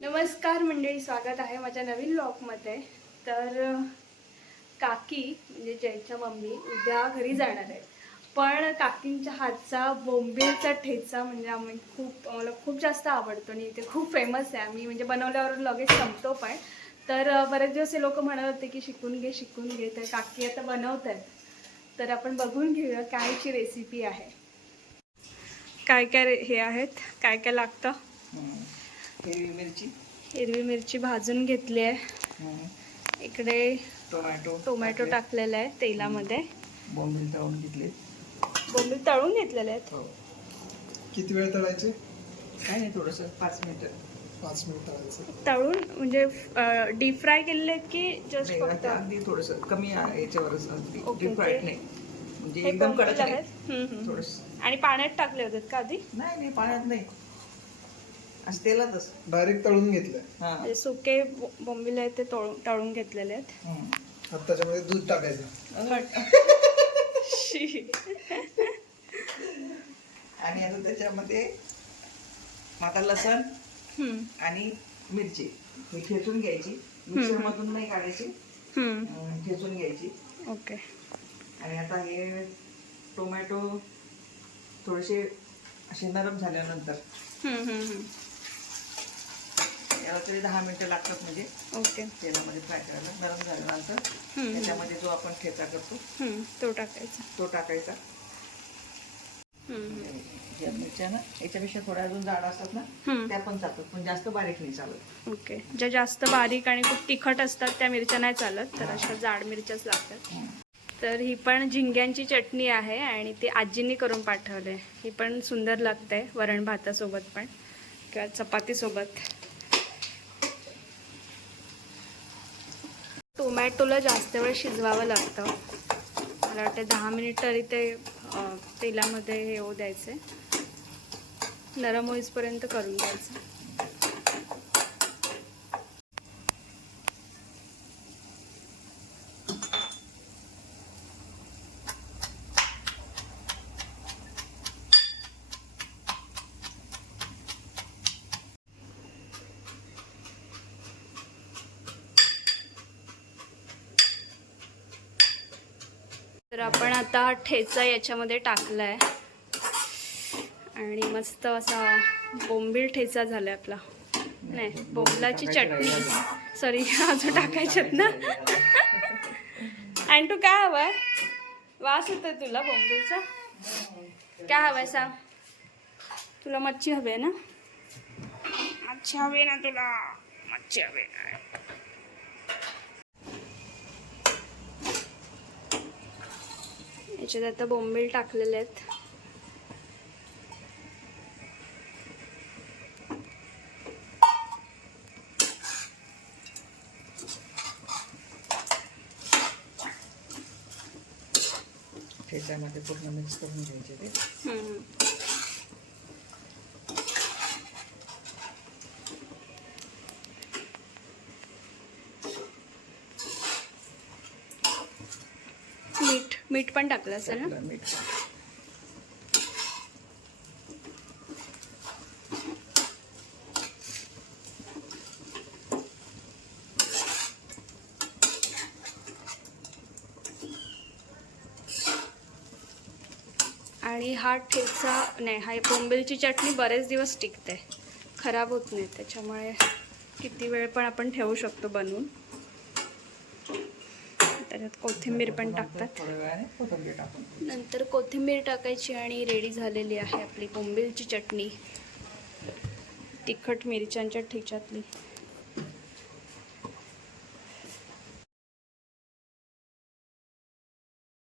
नमस्कार मंडळी, स्वागत आहे माझ्या नवीन व्लॉगमध्ये। तर काकी म्हणजे जयच्या मम्मी उद्या घरी जाणार आहे, पण काकींच्या हातचा बोंबीलचा ठेचा म्हणजे मला खूप जास्त आवडतो आणि ते खूप फेमस आहे। आम्ही म्हणजे बनवल्यावर लगेच संपतो पण। तर बरेच दिवस हे लोक म्हणत होते की शिकून घे, तर काकी आता बनवत आहेत, तर आपण बघून घेऊया कायची रेसिपी आहे, काय काय हे आहेत, काय काय लागतं। हिरवी मिरची भाजून घेतली आहे, इकडे टोमॅटो टाकलेला आहे तेलामध्ये, बोंबील तळून घेतलेले आहेत। किती वेळ तळायचे? काय नाही, थोडंसं 5 मिनिटं तळायचं। तळून म्हणजे डीप फ्राय केलेले आहेत की जस्ट फक्त अगदी थोडंसं कमी याच्यावरच, डीप फ्राय नाही म्हणजे हे एकदम कडक आहेत। थोडंसं। आणि पाण्यात टाकले होते का आधी? नाही, पाण्यात नाही, असं तेलातच डायरेक्ट तळून घेतलंय। म्हणजे सुके बोंबील आहेत ते तळून घेतलेले आहेत। आता त्याच्यामध्ये दूध टाकायचं आणि आता त्याच्यामध्ये आता लसण आणि मिरची ही ठेचून घ्यायची, मिक्सर मधून नाही काढायची, ठेचून घ्यायची। ओके। आणि आता हे टोमॅटो थोडेसे असे नरम झाल्यानंतर याला तरी 10 मिनिटं लागतात, म्हणजे ओके तेलामध्ये फ्राय करायला। नरम झाल्यानंतर त्याच्यामध्ये जो आपण ठेचा करतो तो टाकायचा। या मिरच्या ना याच्यापेक्षा थोड्या अजून जाड असतात ना, त्या पण चालतात, पण जास्त बारीक नाही चालत। ओके, ज्या जास्त बारीक आणि खूप तिखट असतात त्या मिरच्या नाही चालत, तर अशा जाड मिरच्याच लागतात। तर ही पण झिंग्यांची चटणी आहे आणि ती आजींनी करून पाठवले, ही पण सुंदर लागते वरण भातासोबत पण किंवा चपातीसोबत। टोमॅटोला जास्त वेळ शिजवावं लागतं, मला वाटतं 10 मिनिट तरी ते तेलामध्ये हे होऊ द्यायचे, नरम होईपर्यंत करून घ्यायचं। तर आपण आता ठेचा याच्यामध्ये टाकलाय आणि मस्त असा बोंबील ठेचा झालाय आपला। नाही, बोंबलाची चटणी, सॉरी अजून टाकायच्यात ना। आणि तू काय हवंय? वास येतोय तुला बोंबीलचा? काय हवंय सांग? तुला मच्छी हवी ना? मच्छी हवी ना तुला? मच्छी हवी ना? याच्यात आता बोंबील टाकलेले आहेत। ठेच्यामध्ये पूर्ण मिक्स करून घ्यायचे ते। मीठ पण टाकलं असेल ना? मीठ आणि हा ठेचा नाही, हा बोंबीलची चटणी बरेच दिवस टिकते, खराब होत नाही, त्याच्यामुळे किती वेळ पण आपण ठेवू शकतो बनवून। त्याच्यात कोथिंबीर पण टाकतात, नंतर कोथिंबीर टाकायची आणि रेडी झालेली आहे आपली बोंबीलची चटणी, तिखट मिरच्यांच्या ठेच्यातली।